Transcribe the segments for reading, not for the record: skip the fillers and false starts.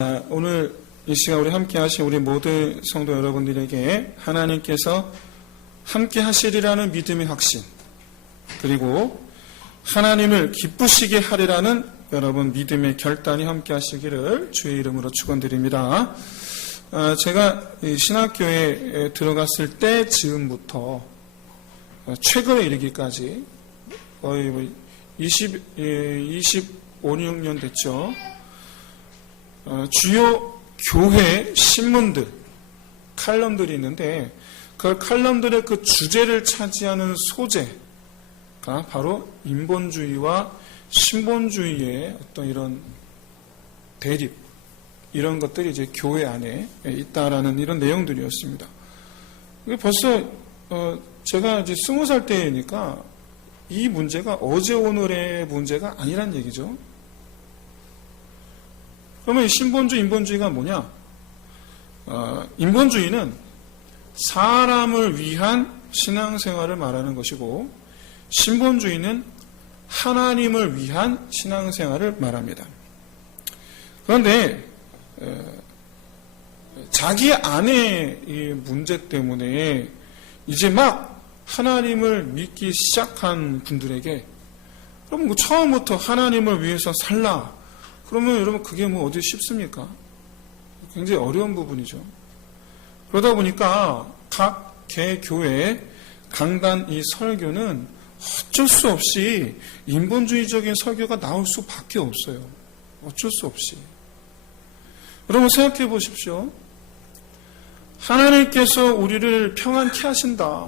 오늘 이 시간 우리 함께 하신 우리 모든 성도 여러분들에게 하나님께서 함께 하시리라는 믿음의 확신, 그리고 하나님을 기쁘시게 하리라는 여러분 믿음의 결단이 함께 하시기를 주의 이름으로 축원드립니다. 제가 신학교에 들어갔을 때 즈음부터 최근에 이르기까지 거의 25년 됐죠. 주요 교회 신문들, 칼럼들이 있는데 그 칼럼들의 그 주제를 차지하는 소재가 바로 인본주의와 신본주의의 어떤 이런 대립, 이런 것들이 이제 교회 안에 있다라는 이런 내용들이었습니다. 벌써 제가 이제 20살 때니까 이 문제가 어제 오늘의 문제가 아니란 얘기죠. 그러면 신본주의, 인본주의가 뭐냐? 인본주의는 사람을 위한 신앙생활을 말하는 것이고, 신본주의는 하나님을 위한 신앙생활을 말합니다. 그런데 자기 안의 이 문제 때문에 이제 막 하나님을 믿기 시작한 분들에게, 그럼 처음부터 하나님을 위해서 살라, 그러면 여러분 그게 뭐 어디 쉽습니까? 굉장히 어려운 부분이죠. 그러다 보니까 각 개교회 강단 이 설교는 어쩔 수 없이 인본주의적인 설교가 나올 수밖에 없어요. 어쩔 수 없이. 여러분 생각해 보십시오. 하나님께서 우리를 평안케 하신다,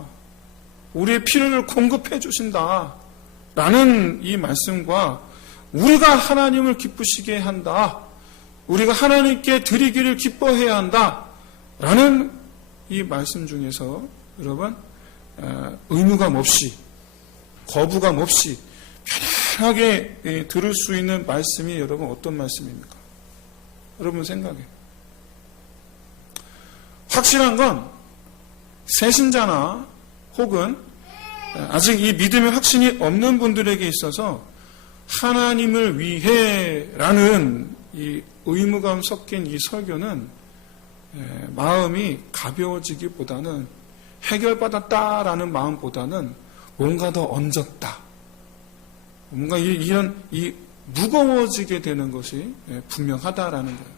우리의 필요를 공급해 주신다 라는 이 말씀과 우리가 하나님을 기쁘시게 한다, 우리가 하나님께 드리기를 기뻐해야 한다 라는 이 말씀 중에서 여러분 의무감 없이, 거부감 없이 편하게 들을 수 있는 말씀이 여러분 어떤 말씀입니까? 여러분 생각에 확실한 건 새신자나 혹은 아직 이 믿음의 확신이 없는 분들에게 있어서 하나님을 위해라는 이 의무감 섞인 이 설교는 마음이 가벼워지기보다는, 해결받았다라는 마음보다는 뭔가 더 얹었다, 뭔가 이런 무거워지게 되는 것이 분명하다라는 거예요.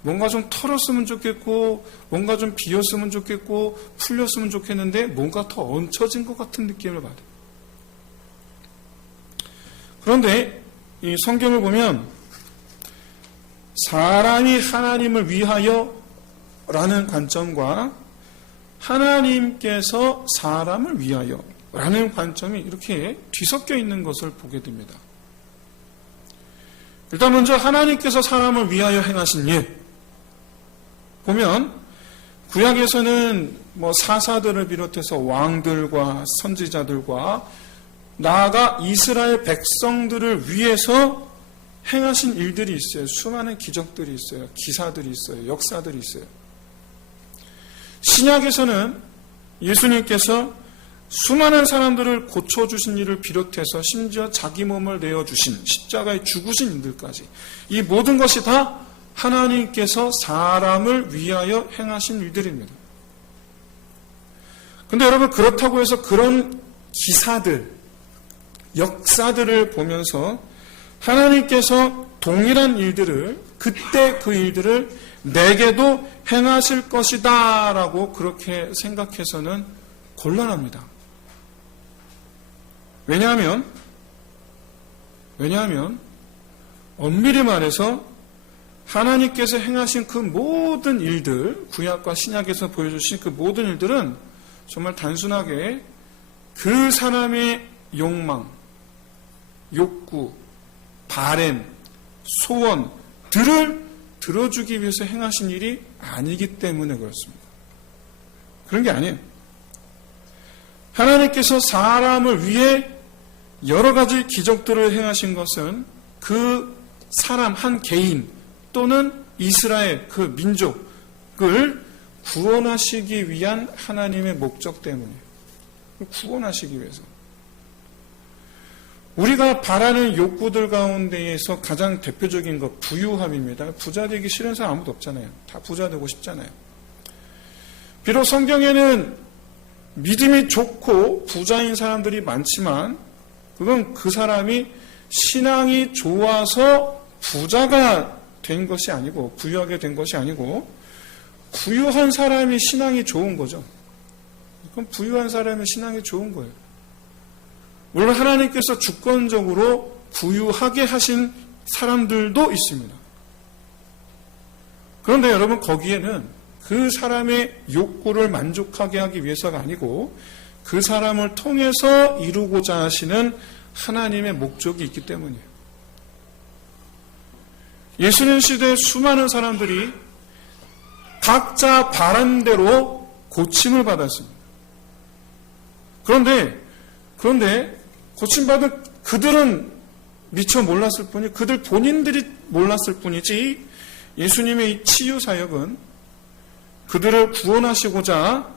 뭔가 좀 털었으면 좋겠고, 뭔가 좀 비었으면 좋겠고, 풀렸으면 좋겠는데 뭔가 더 얹혀진 것 같은 느낌을 받아요. 그런데 이 성경을 보면 사람이 하나님을 위하여 라는 관점과 하나님께서 사람을 위하여 라는 관점이 이렇게 뒤섞여 있는 것을 보게 됩니다. 일단 먼저 하나님께서 사람을 위하여 행하신 일 보면, 구약에서는 사사들을 비롯해서 왕들과 선지자들과 나아가 이스라엘 백성들을 위해서 행하신 일들이 있어요. 수많은 기적들이 있어요. 기사들이 있어요. 역사들이 있어요. 신약에서는 예수님께서 수많은 사람들을 고쳐주신 일을 비롯해서 심지어 자기 몸을 내어주신, 십자가에 죽으신 일들까지, 이 모든 것이 다 하나님께서 사람을 위하여 행하신 일들입니다. 근데 여러분, 그렇다고 해서 그런 기사들, 역사들을 보면서 하나님께서 동일한 일들을, 그때 그 일들을 내게도 행하실 것이다 라고 그렇게 생각해서는 곤란합니다. 왜냐하면 엄밀히 말해서 하나님께서 행하신 그 모든 일들, 구약과 신약에서 보여주신 그 모든 일들은 정말 단순하게 그 사람의 욕망, 욕구, 바램, 소원들을 들어주기 위해서 행하신 일이 아니기 때문에 그렇습니다. 그런 게 아니에요. 하나님께서 사람을 위해 여러 가지 기적들을 행하신 것은 그 사람 한 개인 또는 이스라엘 그 민족을 구원하시기 위한 하나님의 목적 때문이에요. 구원하시기 위해서. 우리가 바라는 욕구들 가운데에서 가장 대표적인 것 부유함입니다. 부자 되기 싫은 사람 아무도 없잖아요. 다 부자 되고 싶잖아요. 비록 성경에는 믿음이 좋고 부자인 사람들이 많지만 그건 그 사람이 신앙이 좋아서 부자가 된 것이 아니고 부유하게 된 것이 아니고 부유한 사람이 신앙이 좋은 거죠. 그건 부유한 사람이 신앙이 좋은 거예요. 물론 하나님께서 주권적으로 부유하게 하신 사람들도 있습니다. 그런데 여러분 거기에는 그 사람의 욕구를 만족하게 하기 위해서가 아니고 그 사람을 통해서 이루고자 하시는 하나님의 목적이 있기 때문이에요. 예수님 시대에 수많은 사람들이 각자 바람대로 고침을 받았습니다. 그런데 고침받은 그들은 미처 몰랐을 뿐이 그들 본인들이 몰랐을 뿐이지 예수님의 이 치유 사역은 그들을 구원하시고자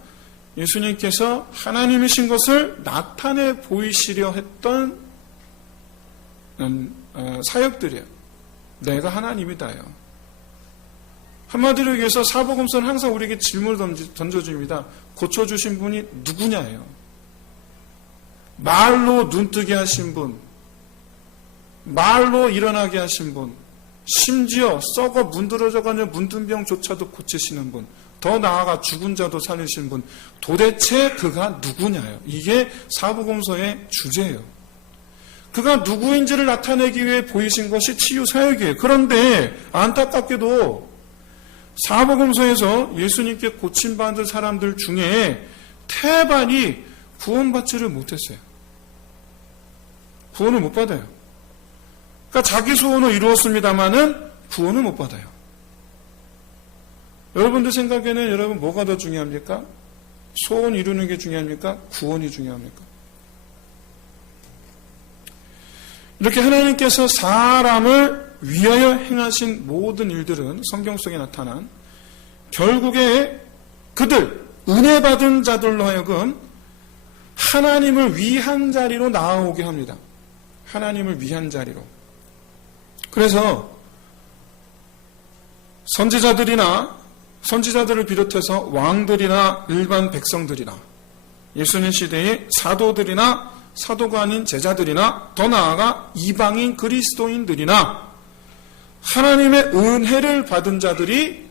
예수님께서 하나님이신 것을 나타내 보이시려 했던 사역들이에요. 내가 하나님이다요. 한마디로 얘기해서 사복음서는 항상 우리에게 질문을 던져줍니다. 고쳐주신 분이 누구냐예요. 말로 눈뜨게 하신 분, 말로 일어나게 하신 분, 심지어 썩어 문드러져가는 문둥병조차도 고치시는 분, 더 나아가 죽은 자도 살리신 분, 도대체 그가 누구냐요. 이게 사복음서의 주제예요. 그가 누구인지를 나타내기 위해 보이신 것이 치유 사역이에요. 그런데 안타깝게도 사복음서에서 예수님께 고침받은 사람들 중에 태반이 구원받지를 못했어요. 구원을 못 받아요. 그러니까 자기 소원을 이루었습니다마는 구원을 못 받아요. 여러분들 생각에는 여러분 뭐가 더 중요합니까? 소원 이루는 게 중요합니까? 구원이 중요합니까? 이렇게 하나님께서 사람을 위하여 행하신 모든 일들은 성경 속에 나타난 결국에 그들, 은혜 받은 자들로 하여금 하나님을 위한 자리로 나아오게 합니다. 하나님을 위한 자리로. 그래서 선지자들을 비롯해서 왕들이나 일반 백성들이나 예수님 시대의 사도들이나 사도가 아닌 제자들이나 더 나아가 이방인 그리스도인들이나 하나님의 은혜를 받은 자들이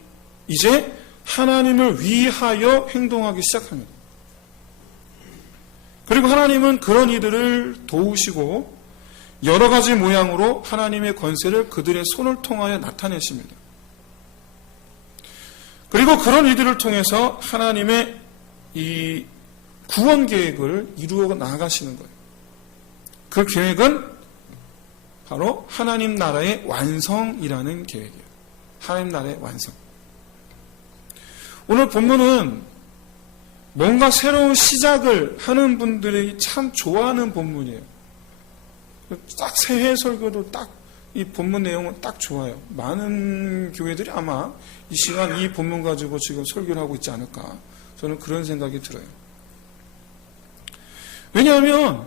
이제 하나님을 위하여 행동하기 시작합니다. 그리고 하나님은 그런 이들을 도우시고 여러 가지 모양으로 하나님의 권세를 그들의 손을 통하여 나타내십니다. 그리고 그런 이들을 통해서 하나님의 이 구원 계획을 이루어 나가시는 거예요. 그 계획은 바로 하나님 나라의 완성이라는 계획이에요. 하나님 나라의 완성. 오늘 본문은 뭔가 새로운 시작을 하는 분들이 참 좋아하는 본문이에요. 딱 새해 설교도 딱 이 본문 내용은 딱 좋아요. 많은 교회들이 아마 이 시간 이 본문 가지고 지금 설교를 하고 있지 않을까. 저는 그런 생각이 들어요. 왜냐하면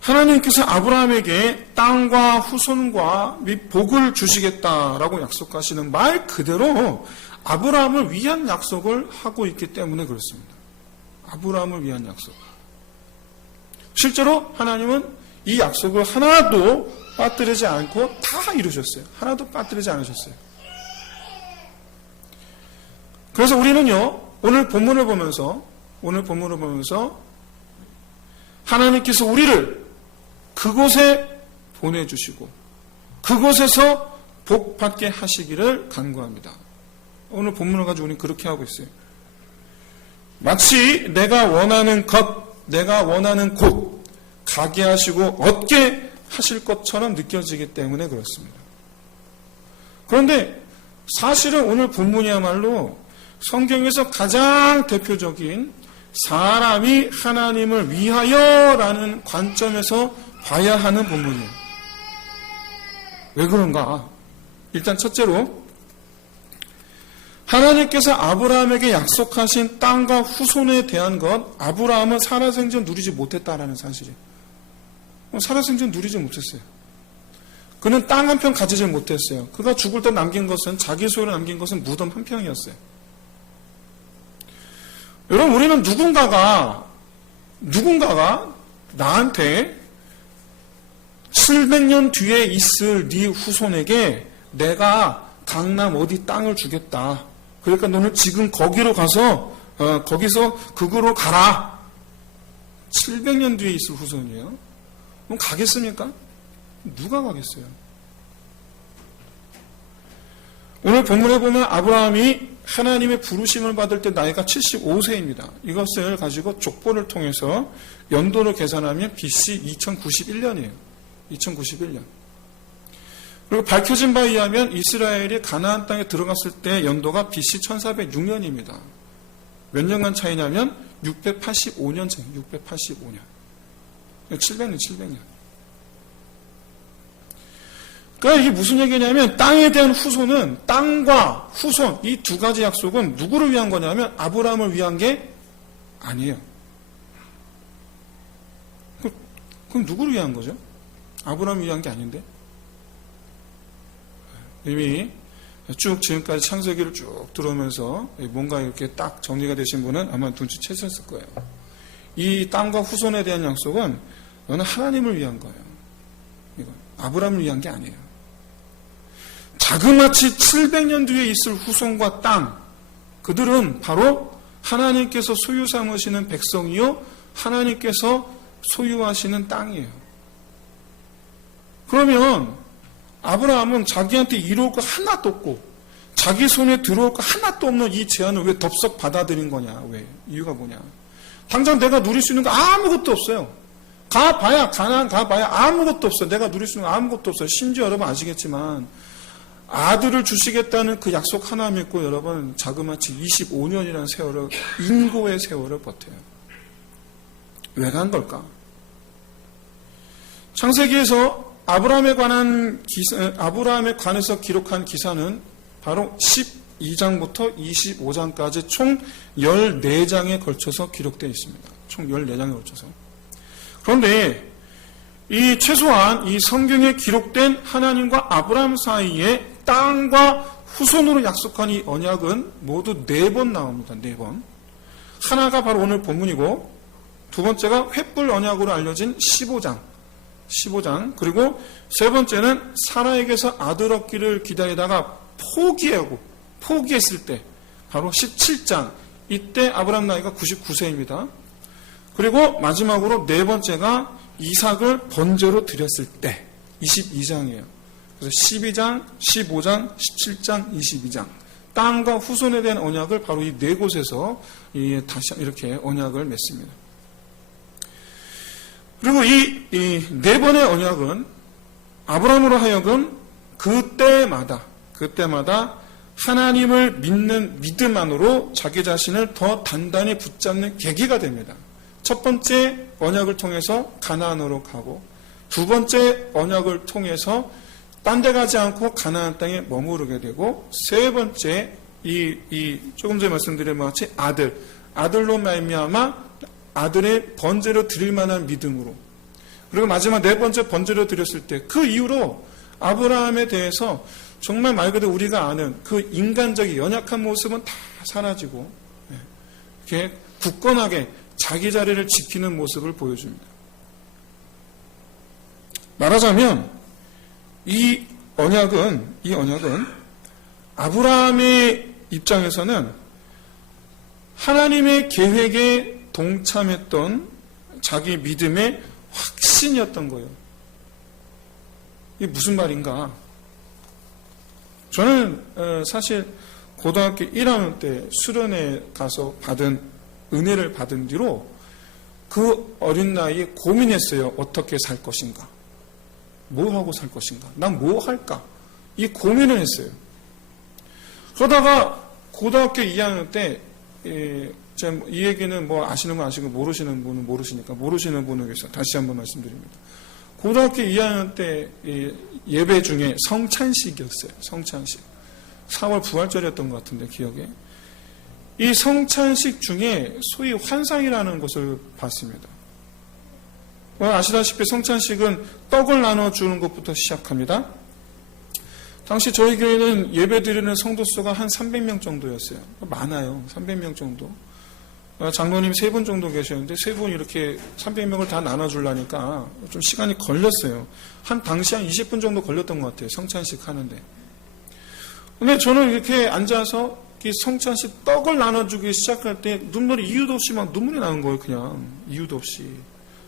하나님께서 아브라함에게 땅과 후손과 및 복을 주시겠다라고 약속하시는 말 그대로 아브라함을 위한 약속을 하고 있기 때문에 그렇습니다. 아브라함을 위한 약속. 실제로 하나님은 이 약속을 하나도 빠뜨리지 않고 다 이루셨어요. 하나도 빠뜨리지 않으셨어요. 그래서 우리는요, 오늘 본문을 보면서 하나님께서 우리를 그곳에 보내주시고 그곳에서 복받게 하시기를 간구합니다. 오늘 본문을 가지고 우리는 그렇게 하고 있어요. 마치 내가 원하는 곳 가게 하시고 얻게 하실 것처럼 느껴지기 때문에 그렇습니다. 그런데 사실은 오늘 본문이야말로 성경에서 가장 대표적인 사람이 하나님을 위하여라는 관점에서 봐야 하는 본문이에요. 왜 그런가? 일단 첫째로 하나님께서 아브라함에게 약속하신 땅과 후손에 대한 것 아브라함은 살아생전 누리지 못했다라는 사실이에요. 살아생전 누리지 못했어요. 그는 땅 한 평 가지지 못했어요. 그가 죽을 때 남긴 것은, 자기 소유로 남긴 것은 무덤 한 평이었어요. 여러분, 우리는 누군가가 나한테 700년 뒤에 있을 네 후손에게 내가 강남 어디 땅을 주겠다. 그러니까 너는 지금 거기로 가서 거기서 그거로 가라. 700년 뒤에 있을 후손이에요. 그럼 가겠습니까? 누가 가겠어요? 오늘 본문에 보면 아브라함이 하나님의 부르심을 받을 때 나이가 75세입니다. 이것을 가지고 족보를 통해서 연도를 계산하면 BC 2091년이에요. 2091년. 그리고 밝혀진 바에 의하면 이스라엘이 가나안 땅에 들어갔을 때 연도가 BC 1406년입니다. 몇 년간 차이냐면 685년 차이, 685년. 700년. 그러니까 이게 무슨 얘기냐면 땅에 대한 후손은, 땅과 후손, 이 두 가지 약속은 누구를 위한 거냐면 아브라함을 위한 게 아니에요. 그럼 누구를 위한 거죠? 아브라함을 위한 게 아닌데? 이미 쭉 지금까지 창세기를 쭉 들어오면서 뭔가 이렇게 딱 정리가 되신 분은 아마 눈치채셨을 거예요. 이 땅과 후손에 대한 약속은 너는 하나님을 위한 거예요. 이건 아브라함을 위한 게 아니에요. 자그마치 700년 뒤에 있을 후손과 땅, 그들은 바로 하나님께서 소유 삼으시는 백성이요, 하나님께서 소유하시는 땅이에요. 그러면 아브라함은 자기한테 이루어올 거 하나도 없고 자기 손에 들어올 거 하나도 없는 이 제안을 왜 덥석 받아들인 거냐? 왜? 이유가 뭐냐? 당장 내가 누릴 수 있는 거 아무것도 없어요. 가봐야, 가나안 가봐야 아무것도 없어요. 내가 누릴 수 있는 거 아무것도 없어요. 심지어 여러분 아시겠지만 아들을 주시겠다는 그 약속 하나 믿고 여러분 자그마치 25년이라는 세월을, 인고의 세월을 버텨요. 왜 간 걸까? 창세기에서 아브라함에 관해서 기록한 기사는 바로 12장부터 25장까지 총 14장에 걸쳐서 기록되어 있습니다. 총 14장에 걸쳐서. 그런데 이 최소한 이 성경에 기록된 하나님과 아브라함 사이에 땅과 후손으로 약속한 이 언약은 모두 4번 나옵니다. 4번. 하나가 바로 오늘 본문이고, 두 번째가 횃불 언약으로 알려진 15장, 그리고 세 번째는 사라에게서 아들 얻기를 기다리다가 포기했을 때 바로 17장, 이때 아브라함 나이가 99세입니다. 그리고 마지막으로 네 번째가 이삭을 번제로 드렸을 때 22장이에요. 그래서 12장, 15장, 17장, 22장. 땅과 후손에 대한 언약을 바로 이 네 곳에서 다시 이렇게 언약을 맺습니다. 그리고 이 네 번의 언약은 아브라함으로 하여금 그때마다 하나님을 믿는 믿음 안으로 자기 자신을 더 단단히 붙잡는 계기가 됩니다. 첫 번째 언약을 통해서 가나안으로 가고, 두 번째 언약을 통해서 딴 데 가지 않고 가나안 땅에 머무르게 되고, 세 번째 조금 전에 말씀드린 것 같이 아들로 말미암아 아들의 번제로 드릴 만한 믿음으로, 그리고 마지막 네 번째 번제로 드렸을 때 그 이후로 아브라함에 대해서 정말 말 그대로 우리가 아는 그 인간적인 연약한 모습은 다 사라지고 이렇게 굳건하게 자기 자리를 지키는 모습을 보여줍니다. 말하자면 이 언약은 아브라함의 입장에서는 하나님의 계획에 동참했던 자기 믿음의 확신이었던 거예요. 이게 무슨 말인가? 저는 사실 고등학교 1학년 때 수련회 가서 은혜를 받은 뒤로 그 어린 나이에 고민했어요. 어떻게 살 것인가? 뭐 하고 살 것인가? 난 뭐 할까? 이 고민을 했어요. 그러다가 고등학교 2학년 때 이 얘기는 뭐 아시는 분 아시고 모르시는 분은 모르시니까, 모르시는 분을 위해서 다시 한번 말씀드립니다. 고등학교 2학년 때 예배 중에 성찬식이었어요. 성찬식. 4월 부활절이었던 것 같은데 기억에. 이 성찬식 중에 소위 환상이라는 것을 봤습니다. 아시다시피 성찬식은 떡을 나눠주는 것부터 시작합니다. 당시 저희 교회는 예배드리는 성도수가 한 300명 정도였어요. 많아요. 300명 정도. 장로님 3분 정도 계셨는데 3분 이렇게 300명을 다 나눠주려니까 좀 시간이 걸렸어요. 당시 한 20분 정도 걸렸던 것 같아요. 성찬식 하는데. 근데 저는 이렇게 앉아서 이 성찬식 떡을 나눠주기 시작할 때 눈물이 이유도 없이 막 눈물이 나는 거예요. 그냥 이유도 없이.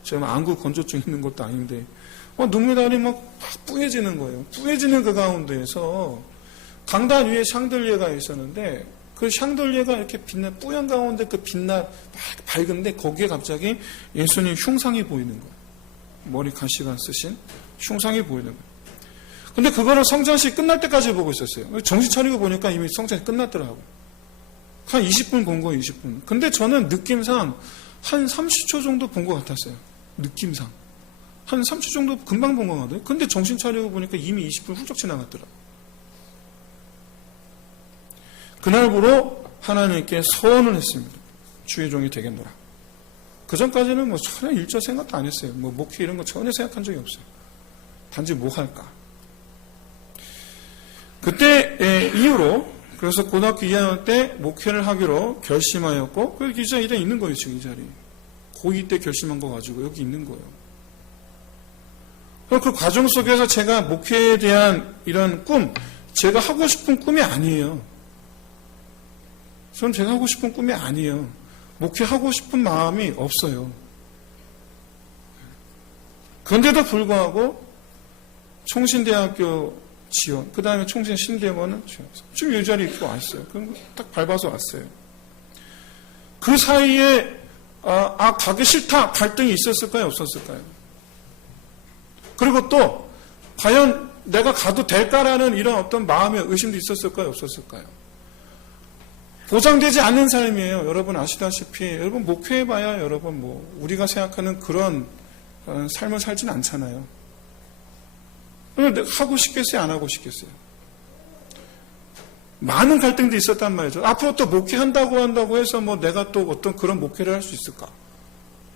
제가 안구 건조증 있는 것도 아닌데 눈물이 막 뿌얘지는 거예요. 뿌얘지는 그 가운데에서 강단 위에 샹들리에가 있었는데 그 샹들리에가 이렇게 뿌연 가운데 그 빛나 밝은데 거기에 갑자기 예수님 흉상이 보이는 거예요. 머리 가시관 쓰신 흉상이 보이는 거예요. 근데 그거를 성찬식 끝날 때까지 보고 있었어요. 정신 차리고 보니까 이미 성찬식 끝났더라고요. 한 20분 본 거예요, 20분. 근데 저는 느낌상 한 30초 정도 본 것 같았어요. 느낌상. 한 30초 정도 금방 본 것 같아요. 근데 정신 차리고 보니까 이미 20분 훌쩍 지나갔더라고요. 그날부로 하나님께 서원을 했습니다. 주의 종이 되겠노라. 그 전까지는 전혀 일절 생각도 안 했어요. 목회 이런 거 전혀 생각한 적이 없어요. 단지 뭐 할까. 그때 이후로 그래서 고등학교 2학년 때 목회를 하기로 결심하였고 그 기자 이래 있는 거예요. 지금 이 자리에. 고2 때 결심한 거 가지고 여기 있는 거예요. 그 과정 속에서 제가 목회에 대한 이런 꿈, 제가 하고 싶은 꿈이 아니에요. 전 제가 하고 싶은 꿈이 아니에요. 목회하고 싶은 마음이 없어요. 그런데도 불구하고 총신대학교 지원, 그 다음에 총신신대원은 지금 이 자리에 이렇게 왔어요. 그럼 딱 밟아서 왔어요. 그 사이에 가기 싫다 갈등이 있었을까요? 없었을까요? 그리고 또 과연 내가 가도 될까라는 이런 어떤 마음의 의심도 있었을까요? 없었을까요? 보장되지 않는 삶이에요. 여러분 아시다시피 여러분 목회해봐야 여러분 우리가 생각하는 그런 삶을 살진 않잖아요. 하고 싶겠어요? 안 하고 싶겠어요? 많은 갈등도 있었단 말이죠. 앞으로 또 목회한다고 해서 내가 또 어떤 그런 목회를 할 수 있을까?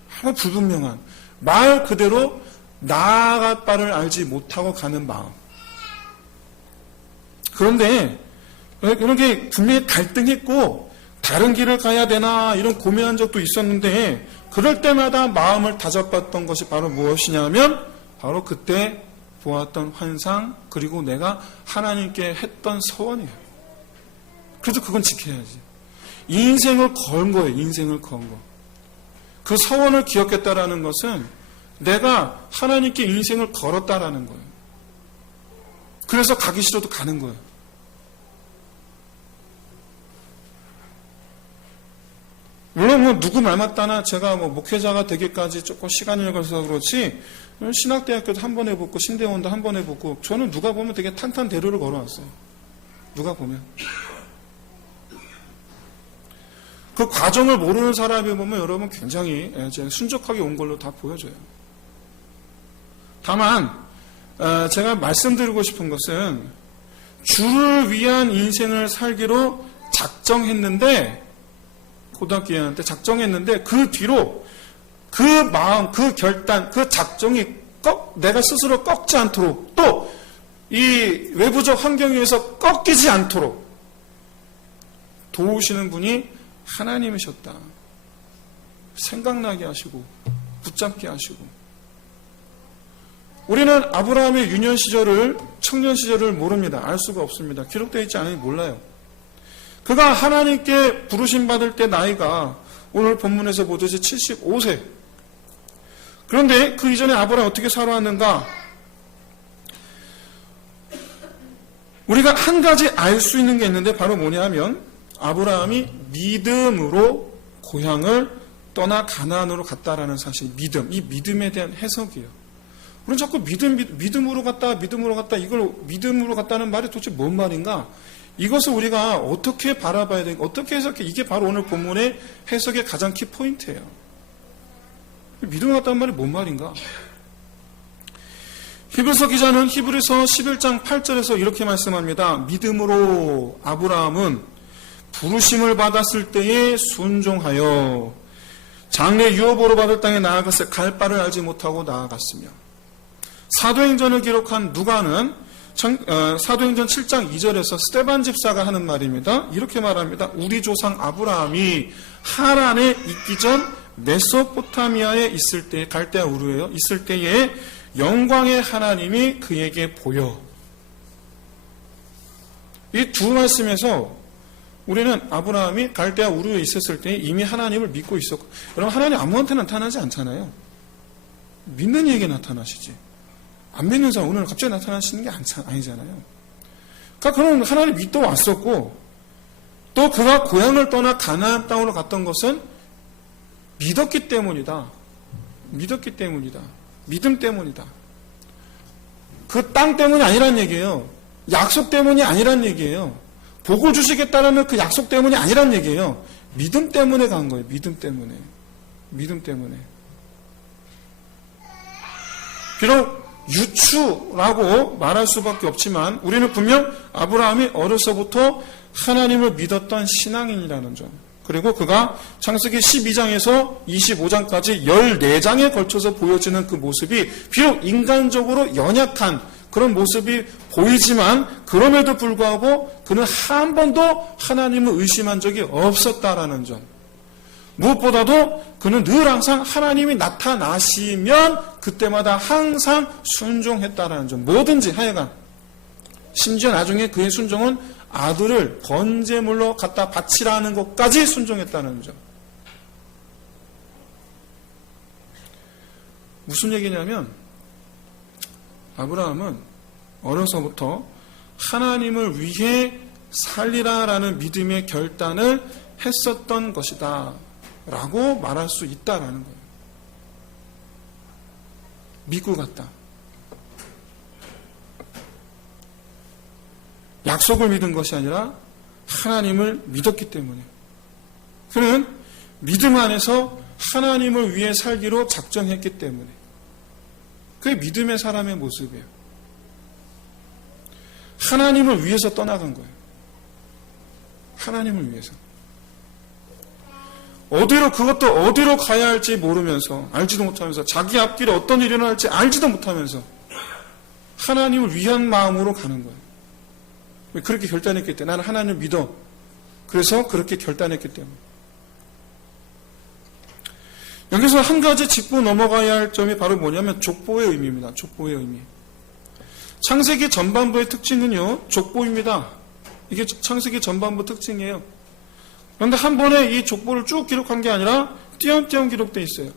하나 불분명한 말 그대로 나아갈 바를 알지 못하고 가는 마음. 그런데 이런 게 분명히 갈등했고 다른 길을 가야 되나 이런 고민한 적도 있었는데 그럴 때마다 마음을 다잡았던 것이 바로 무엇이냐면 바로 그때 보았던 환상 그리고 내가 하나님께 했던 서원이에요. 그래서 그건 지켜야지. 인생을 건 거예요. 인생을 건 거. 그 서원을 기억했다라는 것은 내가 하나님께 인생을 걸었다라는 거예요. 그래서 가기 싫어도 가는 거예요. 물론 누구 말 맞다나 제가 목회자가 되기까지 조금 시간이 걸려서 그렇지 신학대학교도 한 번 해보고 신대원도 한 번 해보고 저는 누가 보면 되게 탄탄대로를 걸어왔어요. 누가 보면 그 과정을 모르는 사람이 보면 여러분 굉장히 순적하게 온 걸로 다 보여져요. 다만 제가 말씀드리고 싶은 것은 주를 위한 인생을 살기로 작정했는데 고등학교 2학년 때 작정했는데 그 뒤로 그 마음, 그 결단, 그 작정이 내가 스스로 꺾지 않도록 또 이 외부적 환경에 의해서 꺾이지 않도록 도우시는 분이 하나님이셨다. 생각나게 하시고 붙잡게 하시고 우리는 아브라함의 유년 시절을 청년 시절을 모릅니다. 알 수가 없습니다. 기록되어 있지 않으니 몰라요. 그가 하나님께 부르심 받을 때 나이가 오늘 본문에서 보듯이 75세. 그런데 그 이전에 아브라함이 어떻게 살아왔는가? 우리가 한 가지 알 수 있는 게 있는데 바로 뭐냐 하면 아브라함이 믿음으로 고향을 떠나 가나안으로 갔다라는 사실. 믿음. 이 믿음에 대한 해석이에요. 우리는 자꾸 믿음으로 갔다 이걸 믿음으로 갔다는 말이 도대체 뭔 말인가? 이것을 우리가 어떻게 바라봐야 되는가? 어떻게 해석해? 이게 바로 오늘 본문의 해석의 가장 키포인트예요. 믿음으로 갔다는 말이 뭔 말인가? 히브리서 기자는 히브리서 11장 8절에서 이렇게 말씀합니다. 믿음으로 아브라함은 부르심을 받았을 때에 순종하여 장래 유업으로 받을 땅에 나아갔을 갈 바를 알지 못하고 나아갔으며 사도행전을 기록한 누가는 사도행전 7장 2절에서 스데반 집사가 하는 말입니다. 이렇게 말합니다. 우리 조상 아브라함이 하란에 있기 전 메소포타미아에 있을 때, 갈대아 우르에요. 있을 때에 영광의 하나님이 그에게 보여. 이 두 말씀에서 우리는 아브라함이 갈대아 우르에 있었을 때 이미 하나님을 믿고 있었고, 여러분 하나님 아무한테 나타나지 않잖아요. 믿는 이에게 나타나시지. 안 믿는 사람 오늘 갑자기 나타나시는 게 아니잖아요. 그러니까 그런 하나님 믿어 왔었고, 또 그가 고향을 떠나 가나안 땅으로 갔던 것은 믿었기 때문이다. 믿었기 때문이다. 믿음 때문이다. 그 땅 때문이 아니란 얘기예요. 약속 때문이 아니란 얘기예요. 복을 주시겠다라는 그 약속 때문이 아니란 얘기예요. 믿음 때문에 간 거예요. 믿음 때문에. 믿음 때문에. 비록 유추라고 말할 수밖에 없지만 우리는 분명 아브라함이 어려서부터 하나님을 믿었던 신앙인이라는 점, 그리고 그가 창세기 12장에서 25장까지 14장에 걸쳐서 보여지는 그 모습이 비록 인간적으로 연약한 그런 모습이 보이지만 그럼에도 불구하고 그는 한 번도 하나님을 의심한 적이 없었다라는 점, 무엇보다도 그는 늘 항상 하나님이 나타나시면 그때마다 항상 순종했다라는 점, 뭐든지 하여간. 심지어 나중에 그의 순종은 아들을 번제물로 갖다 바치라는 것까지 순종했다는 점. 무슨 얘기냐면 아브라함은 어려서부터 하나님을 위해 살리라라는 믿음의 결단을 했었던 것이다 라고 말할 수 있다라는 거예요. 믿고 갔다. 약속을 믿은 것이 아니라 하나님을 믿었기 때문에. 그는 믿음 안에서 하나님을 위해 살기로 작정했기 때문에. 그게 믿음의 사람의 모습이에요. 하나님을 위해서 떠나간 거예요. 하나님을 위해서. 그것도 어디로 가야 할지 모르면서, 알지도 못하면서, 자기 앞길에 어떤 일이 일어날지 알지도 못하면서 하나님을 위한 마음으로 가는 거예요. 그렇게 결단했기 때문에. 나는 하나님을 믿어. 그래서 그렇게 결단했기 때문에. 여기서 한 가지 짚고 넘어가야 할 점이 바로 뭐냐면 족보의 의미입니다. 족보의 의미. 창세기 전반부의 특징은요, 족보입니다. 이게 창세기 전반부 특징이에요. 그런데 한 번에 이 족보를 쭉 기록한 게 아니라 띄엄띄엄 기록되어 있어요.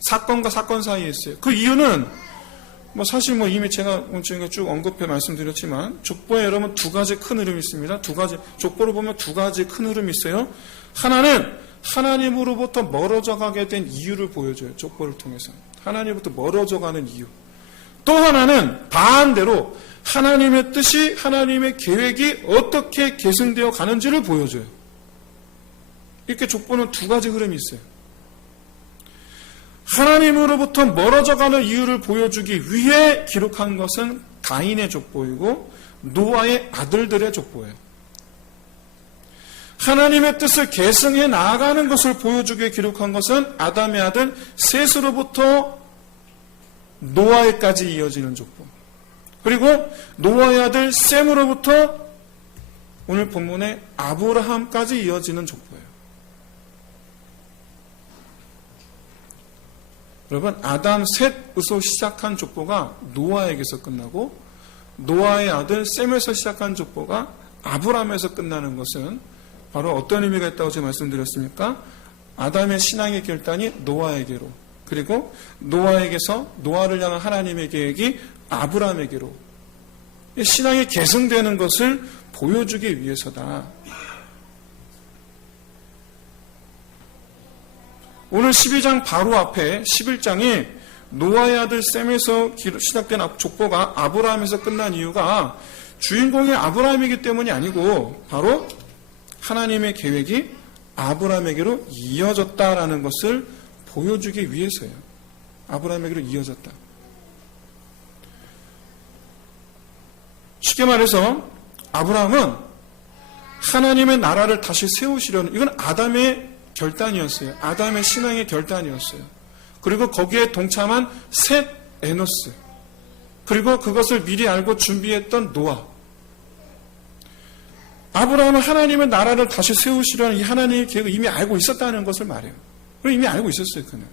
사건과 사건 사이에 있어요. 그 이유는 사실 이미 제가 쭉 언급해 말씀드렸지만 족보에 여러분 두 가지 큰 흐름이 있습니다. 족보를 보면 두 가지 큰 흐름이 있어요. 하나는 하나님으로부터 멀어져 가게 된 이유를 보여줘요. 족보를 통해서. 하나님으로부터 멀어져 가는 이유. 또 하나는 반대로 하나님의 뜻이, 하나님의 계획이 어떻게 계승되어 가는지를 보여줘요. 이렇게 족보는 두 가지 흐름이 있어요. 하나님으로부터 멀어져가는 이유를 보여주기 위해 기록한 것은 가인의 족보이고 노아의 아들들의 족보예요. 하나님의 뜻을 계승해 나아가는 것을 보여주기 위해 기록한 것은 아담의 아들 셋으로부터 노아에까지 이어지는 족보, 그리고 노아의 아들 셈으로부터 오늘 본문의 아브라함까지 이어지는 족보예요. 여러분, 아담 셋에서 시작한 족보가 노아에게서 끝나고 노아의 아들 셈에서 시작한 족보가 아브라함에서 끝나는 것은 바로 어떤 의미가 있다고 제가 말씀드렸습니까? 아담의 신앙의 결단이 노아에게로, 그리고 노아에게서 노아를 향한 하나님의 계획이 아브라함에게로 신앙이 계승되는 것을 보여주기 위해서다. 오늘 12장 바로 앞에 11장에 노아의 아들 셈에서 시작된 족보가 아브라함에서 끝난 이유가 주인공이 아브라함이기 때문이 아니고 바로 하나님의 계획이 아브라함에게로 이어졌다라는 것을 보여주기 위해서예요. 아브라함에게로 이어졌다. 쉽게 말해서 아브라함은 하나님의 나라를 다시 세우시려는, 이건 아담의 결단이었어요. 아담의 신앙의 결단이었어요. 그리고 거기에 동참한 셋, 에노스, 그리고 그것을 미리 알고 준비했던 노아. 아브라함은 하나님의 나라를 다시 세우시려는 이 하나님의 계획을 이미 알고 있었다는 것을 말해요. 그리고 이미 알고 있었어요, 그는.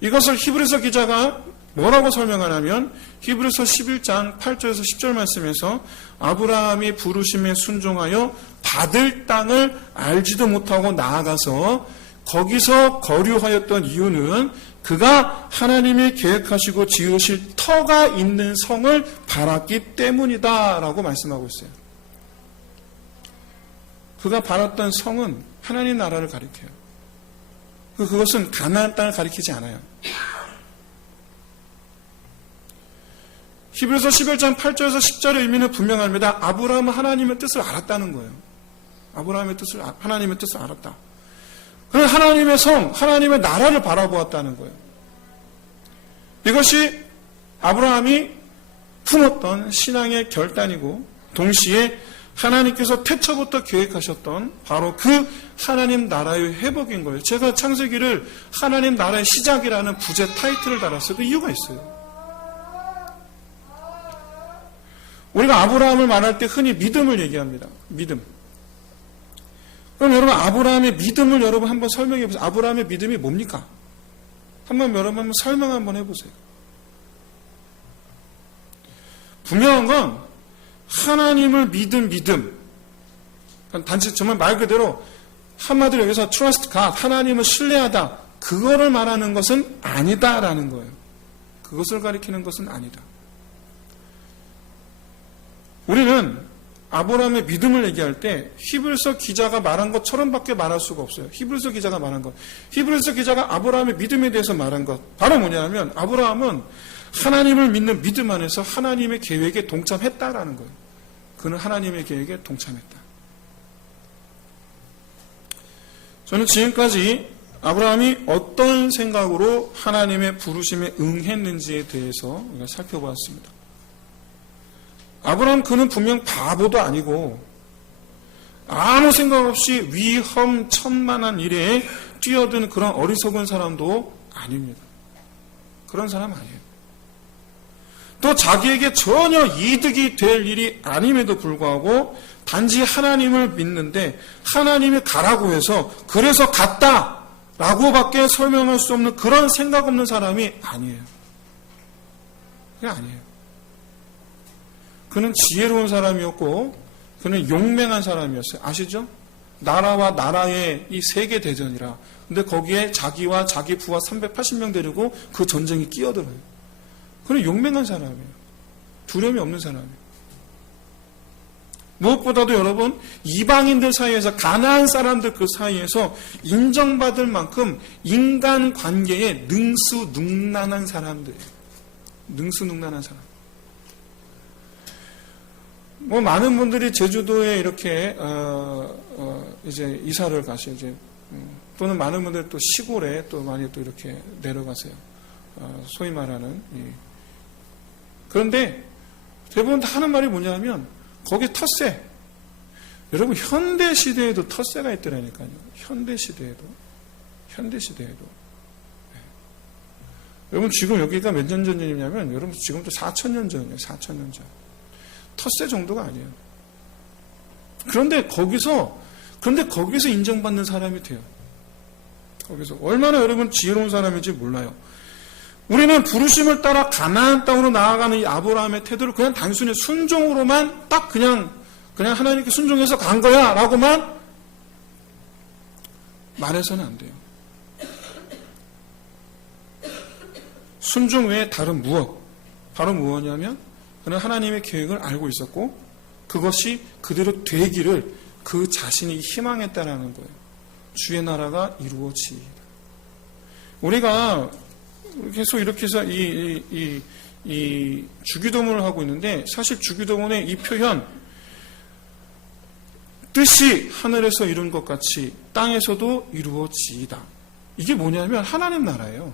이것을 히브리서 기자가 뭐라고 설명하냐면 히브리서 11장 8절에서 10절 말씀에서 아브라함이 부르심에 순종하여 받을 땅을 알지도 못하고 나아가서 거기서 거류하였던 이유는 그가 하나님이 계획하시고 지으실 터가 있는 성을 바랐기 때문이다 라고 말씀하고 있어요. 그가 바랐던 성은 하나님 나라를 가리켜요. 그것은 가나안 땅을 가리키지 않아요. 히브리서 11장 8절에서 10절의 의미는 분명합니다. 아브라함은 하나님의 뜻을 알았다는 거예요. 하나님의 뜻을 알았다. 그는 하나님의 성, 하나님의 나라를 바라보았다는 거예요. 이것이 아브라함이 품었던 신앙의 결단이고 동시에 하나님께서 태초부터 계획하셨던 바로 그 하나님 나라의 회복인 거예요. 제가 창세기를 하나님 나라의 시작이라는 부제 타이틀을 달았어요. 그 이유가 있어요. 우리가 아브라함을 말할 때 흔히 믿음을 얘기합니다. 믿음. 그럼 여러분 아브라함의 믿음을 여러분 한번 설명해 보세요. 아브라함의 믿음이 뭡니까? 여러분 설명 한번 해보세요. 분명한 건 하나님을 믿음. 단지 정말 말 그대로 한마디로 여기서 trust God, 하나님을 신뢰하다. 그거를 말하는 것은 아니다라는 거예요. 그것을 가리키는 것은 아니다. 우리는 아브라함의 믿음을 얘기할 때 히브리서 기자가 말한 것처럼밖에 말할 수가 없어요. 히브리서 기자가 말한 것. 히브리서 기자가 아브라함의 믿음에 대해서 말한 것. 바로 뭐냐면 아브라함은 하나님을 믿는 믿음 안에서 하나님의 계획에 동참했다라는 거예요. 그는 하나님의 계획에 동참했다. 저는 지금까지 아브라함이 어떤 생각으로 하나님의 부르심에 응했는지에 대해서 우리가 살펴보았습니다. 아브라함 그는 분명 바보도 아니고 아무 생각 없이 위험천만한 일에 뛰어든 그런 어리석은 사람도 아닙니다. 그런 사람 아니에요. 또 자기에게 전혀 이득이 될 일이 아님에도 불구하고 단지 하나님을 믿는데 하나님이 가라고 해서 그래서 갔다라고밖에 설명할 수 없는 그런 생각 없는 사람이 아니에요. 그게 아니에요. 그는 지혜로운 사람이었고 그는 용맹한 사람이었어요. 아시죠? 나라와 나라의 이 세계 대전이라. 근데 거기에 자기와 자기 부하 380명 데리고 그 전쟁에 끼어들어요. 그는 용맹한 사람이에요. 두려움이 없는 사람이에요. 무엇보다도 여러분 이방인들 사이에서 가나안 사람들 그 사이에서 인정받을 만큼 인간관계에 능수능란한 사람들이에요. 능수능란한 사람. 많은 분들이 제주도에 이렇게 이제 이사를 가세요. 또는 많은 분들이 또 시골에 또 많이 또 이렇게 내려가세요. 소위 말하는. 그런데 대부분 다 하는 말이 뭐냐면 거기 텃세. 여러분 현대 시대에도 텃세가 있더라니까요. 현대 시대에도. 여러분 지금 여기가 몇 년 전이냐면 여러분 지금도 4,000년 전이에요. 4,000년 전. 텃세 정도가 아니에요. 그런데 거기서 인정받는 사람이 돼요. 거기서 얼마나 여러분 지혜로운 사람인지 몰라요. 우리는 부르심을 따라 가나안 땅으로 나아가는 이 아브라함의 태도를 그냥 단순히 순종으로만 딱 그냥 하나님께 순종해서 간 거야 라고만 말해서는 안 돼요. 순종 외에 다른 무엇? 바로 무엇이냐면 그는 하나님의 계획을 알고 있었고 그것이 그대로 되기를 그 자신이 희망했다라는 거예요. 주의 나라가 이루어지이다. 우리가 계속 이렇게 해서 이 주기도문을 하고 있는데 사실 주기도문의 이 표현 뜻이 하늘에서 이룬 것 같이 땅에서도 이루어지이다. 이게 뭐냐면 하나님 나라예요.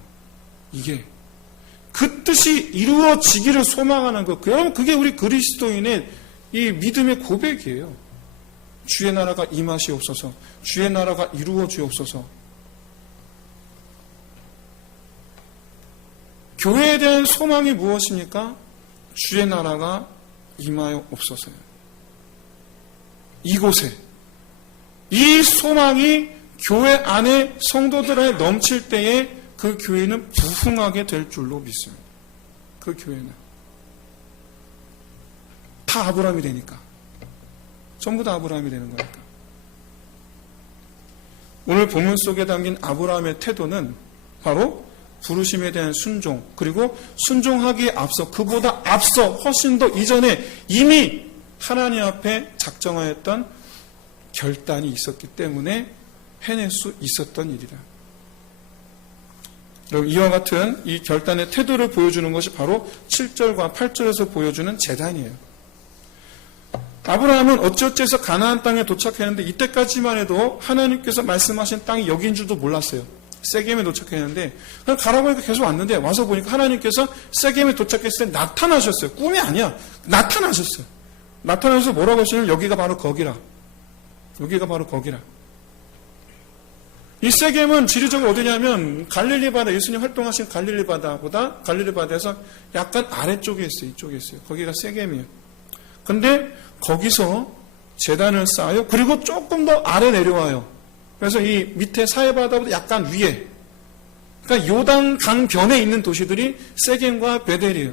이게 그 뜻이 이루어지기를 소망하는 것. 그게 우리 그리스도인의 이 믿음의 고백이에요. 주의 나라가 임하시옵소서. 주의 나라가 이루어지옵소서. 교회에 대한 소망이 무엇입니까? 주의 나라가 임하여 옵소서요. 이곳에 이 소망이 교회 안에 성도들에 넘칠 때에 그 교회는 부흥하게 될 줄로 믿습니다. 그 교회는 다 아브라함이 되니까. 전부 다 아브라함이 되는 거니까. 오늘 본문 속에 담긴 아브라함의 태도는 바로 부르심에 대한 순종, 그리고 순종하기에 앞서, 그보다 앞서 훨씬 더 이전에 이미 하나님 앞에 작정하였던 결단이 있었기 때문에 해낼 수 있었던 일이다. 여러분, 이와 같은 이 결단의 태도를 보여주는 것이 바로 7절과 8절에서 보여주는 제단이에요. 아브라함은 어찌어찌해서 가나안 땅에 도착했는데 이때까지만 해도 하나님께서 말씀하신 땅이 여기인 줄도 몰랐어요. 세겜에 도착했는데 그냥 가라고 하니까 계속 왔는데 와서 보니까 하나님께서 세겜에 도착했을 때 나타나셨어요. 꿈이 아니야. 나타나셨어요. 나타나셔서 뭐라고 하시냐면 여기가 바로 거기라. 여기가 바로 거기라. 이 세겜은 지리적으로 어디냐면 갈릴리 바다, 예수님 활동하신 갈릴리 바다보다 갈릴리 바다에서 약간 아래쪽에 있어요. 이쪽에 있어요. 거기가 세겜이에요. 근데 거기서 제단을 쌓아요. 그리고 조금 더 아래 내려와요. 그래서 이 밑에 사해바다보다 약간 위에, 그러니까 요단 강변에 있는 도시들이 세겜과 베델이에요.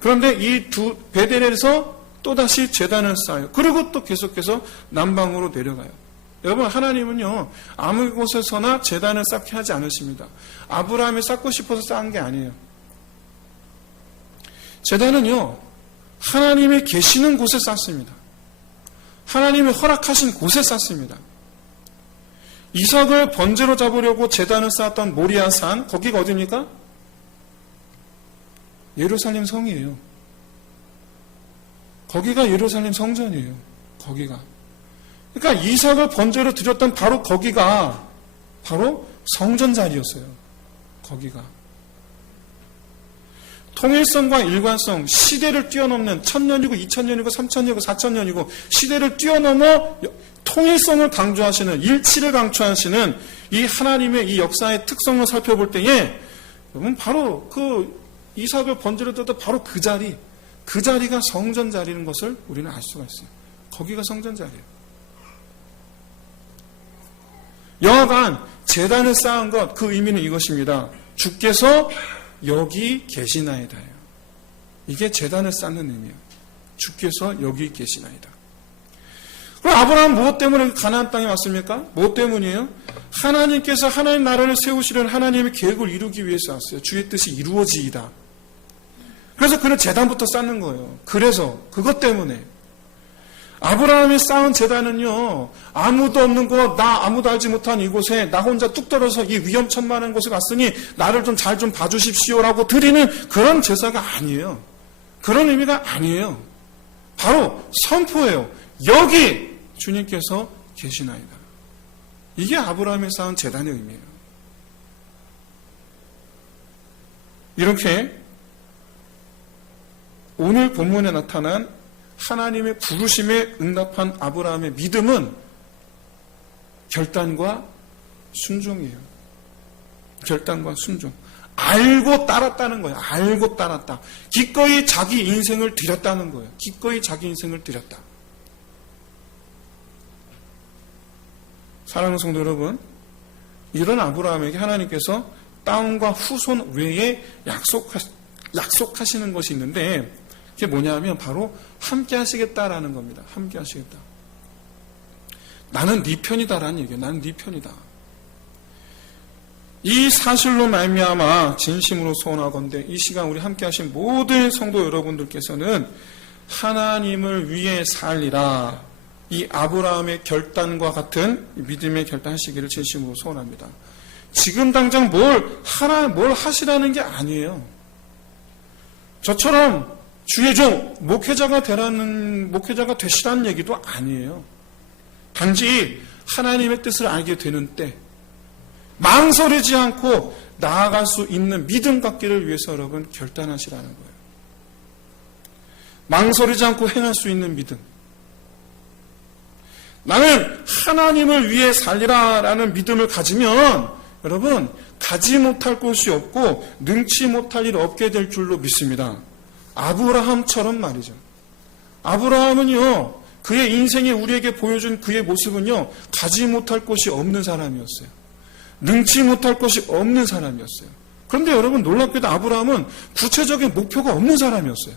그런데 이 두 베델에서 또다시 제단을 쌓아요. 그리고 또 계속해서 남방으로 내려가요. 여러분, 하나님은요 아무 곳에서나 제단을 쌓게 하지 않으십니다. 아브라함이 쌓고 싶어서 쌓은 게 아니에요. 제단은요 하나님이 계시는 곳에 쌓습니다. 하나님이 허락하신 곳에 쌓습니다. 이삭을 번제로 잡으려고 제단을 쌓았던 모리아산, 거기가 어디입니까? 예루살렘 성이에요. 거기가 예루살렘 성전이에요. 거기가. 그러니까 이삭을 번제로 드렸던 바로 거기가 바로 성전 자리였어요. 거기가. 통일성과 일관성, 시대를 뛰어넘는 1000년이고 2000년이고 3000년이고 4000년이고 시대를 뛰어넘어 통일성을 강조하시는, 일치를 강조하시는 이 하나님의 이 역사의 특성을 살펴볼 때에 여러분 바로 그 이삭을 번제로 드렸던 바로 그 자리가 성전 자리인 것을 우리는 알 수가 있어요. 거기가 성전 자리예요. 여하간 제단을 쌓은 것, 그 의미는 이것입니다. 주께서 여기 계시나이다요. 이게 제단을 쌓는 의미예요. 주께서 여기 계시나이다. 그럼 아브라함은 무엇 때문에 가나안 땅에 왔습니까? 무엇 때문이에요? 하나님께서 하나님 나라를 세우시려는 하나님의 계획을 이루기 위해서 왔어요. 주의 뜻이 이루어지이다. 그래서 그는 제단부터 쌓는 거예요. 그래서 그것 때문에 아브라함이 쌓은 제단은요 아무도 없는 곳, 나 아무도 알지 못한 이곳에 나 혼자 뚝 떨어서 이 위험천만한 곳에 갔으니 나를 좀 잘 좀 봐주십시오라고 드리는 그런 제사가 아니에요. 그런 의미가 아니에요. 바로 선포예요. 여기 주님께서 계시나이다. 이게 아브라함이 쌓은 제단의 의미예요. 이렇게 오늘 본문에 나타난 하나님의 부르심에 응답한 아브라함의 믿음은 결단과 순종이에요. 결단과 순종. 알고 따랐다는 거예요. 알고 따랐다. 기꺼이 자기 인생을 드렸다는 거예요. 기꺼이 자기 인생을 드렸다. 사랑하는 성도 여러분, 이런 아브라함에게 하나님께서 땅과 후손 외에 약속하시는 것이 있는데 그게 뭐냐면 바로 함께 하시겠다라는 겁니다. 함께 하시겠다. 나는 네 편이다라는 얘기예요. 나는 네 편이다. 이 사실로 말미암아 진심으로 소원하건대 이 시간 우리 함께 하신 모든 성도 여러분들께서는 하나님을 위해 살리라. 이 아브라함의 결단과 같은 믿음의 결단하시기를 진심으로 소원합니다. 지금 당장 뭘 하시라는 게 아니에요. 저처럼 주의 종, 목회자가 되시라는 얘기도 아니에요. 단지 하나님의 뜻을 알게 되는 때, 망설이지 않고 나아갈 수 있는 믿음 갖기를 위해서 여러분 결단하시라는 거예요. 망설이지 않고 행할 수 있는 믿음. 나는 하나님을 위해 살리라라는 믿음을 가지면 여러분 가지 못할 곳이 없고 능치 못할 일 없게 될 줄로 믿습니다. 아브라함처럼 말이죠. 아브라함은요, 그의 인생에 우리에게 보여준 그의 모습은요, 가지 못할 곳이 없는 사람이었어요. 능치 못할 것이 없는 사람이었어요. 그런데 여러분 놀랍게도 아브라함은 구체적인 목표가 없는 사람이었어요.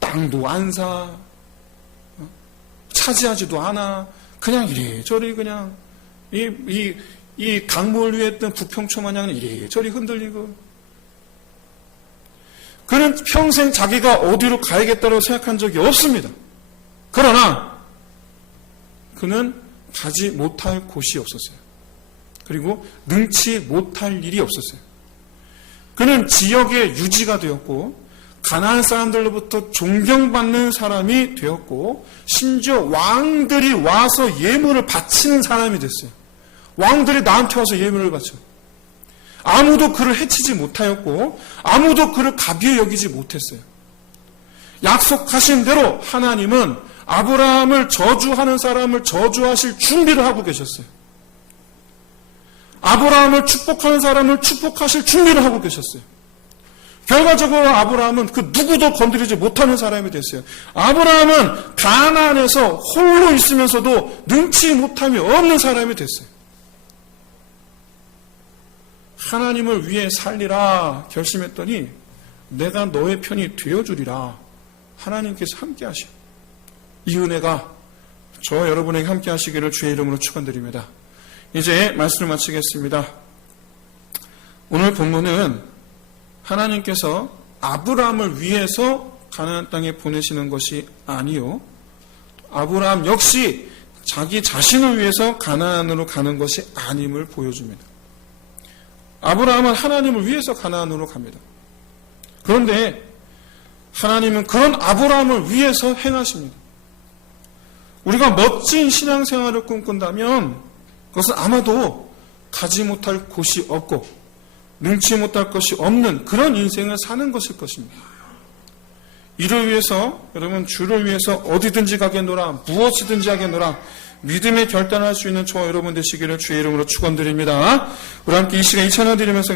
땅도 안 사, 차지하지도 않아, 그냥 이래저래 그냥 이 강물 위에 있던 부평초 마냥 이래저래 흔들리고, 그는 평생 자기가 어디로 가야겠다고 생각한 적이 없습니다. 그러나 그는 가지 못할 곳이 없었어요. 그리고 능치 못할 일이 없었어요. 그는 지역의 유지가 되었고 가나안 사람들로부터 존경받는 사람이 되었고 심지어 왕들이 와서 예물을 바치는 사람이 됐어요. 왕들이 나한테 와서 예물을 바쳐. 아무도 그를 해치지 못하였고 아무도 그를 가비에 여기지 못했어요. 약속하신 대로 하나님은 아브라함을 저주하는 사람을 저주하실 준비를 하고 계셨어요. 아브라함을 축복하는 사람을 축복하실 준비를 하고 계셨어요. 결과적으로 아브라함은 그 누구도 건드리지 못하는 사람이 됐어요. 아브라함은 가나안에서 홀로 있으면서도 능치 못함이 없는 사람이 됐어요. 하나님을 위해 살리라 결심했더니 내가 너의 편이 되어주리라. 하나님께서 함께 하시오. 이 은혜가 저와 여러분에게 함께 하시기를 주의 이름으로 축원드립니다. 이제 말씀을 마치겠습니다. 오늘 본문은 하나님께서 아브라함을 위해서 가나안 땅에 보내시는 것이 아니요, 아브라함 역시 자기 자신을 위해서 가나안으로 가는 것이 아님을 보여줍니다. 아브라함은 하나님을 위해서 가나안으로 갑니다. 그런데 하나님은 그런 아브라함을 위해서 행하십니다. 우리가 멋진 신앙생활을 꿈꾼다면 그것은 아마도 가지 못할 곳이 없고 능치 못할 것이 없는 그런 인생을 사는 것일 것입니다. 이를 위해서 여러분 주를 위해서 어디든지 가겠노라, 무엇이든지 하겠노라, 믿음의 결단할 수 있는 저와 여러분 되시기를 주의 이름으로 축원드립니다. 우리 함께 이 시간 2찬양 드리면서